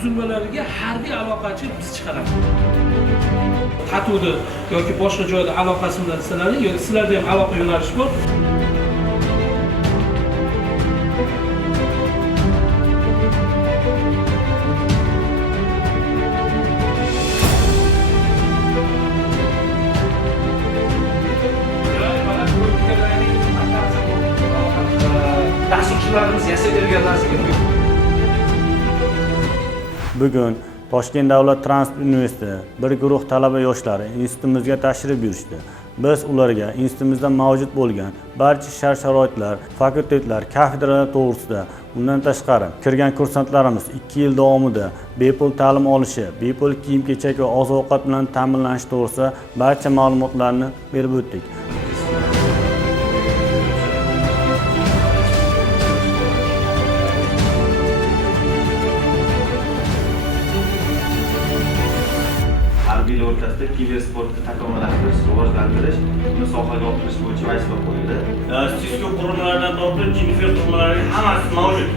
tuzilmalariga harbiy aloqachi biz chiqaramiz. Tatuvda yoki boshqa joyda aloqasi bilan sizlarni yoki sizlarda ham aloqa yo'nalishi bor. Dasturchilarimiz yasab bergan narsaga Bugun Toshkent davlat transport universiteti bir guruh talaba yoshlari institutimizga tashrif buyurishdi. Biz ularga institutimizda mavjud bo'lgan barcha shart-sharoitlar, fakultetlar, kafedralar to'g'risida, undan tashqari kirgan kursantlarimiz 2 yil davomida bepul ta'lim olishi, bepul kiyim-kechak va oziq-ovqat bilan ta'minlanishi to'g'risida barcha ma'lumotlarni berib o'tdik. Harbiylar o'rtasida kibersportni takomillashtirish, rivojlantirish, uni sohaga olib kirish bo'yicha vazifa qo'yildi. Sisko qurilmalaridan tortib, Jennifer qurilmalarining hammasi mavjud.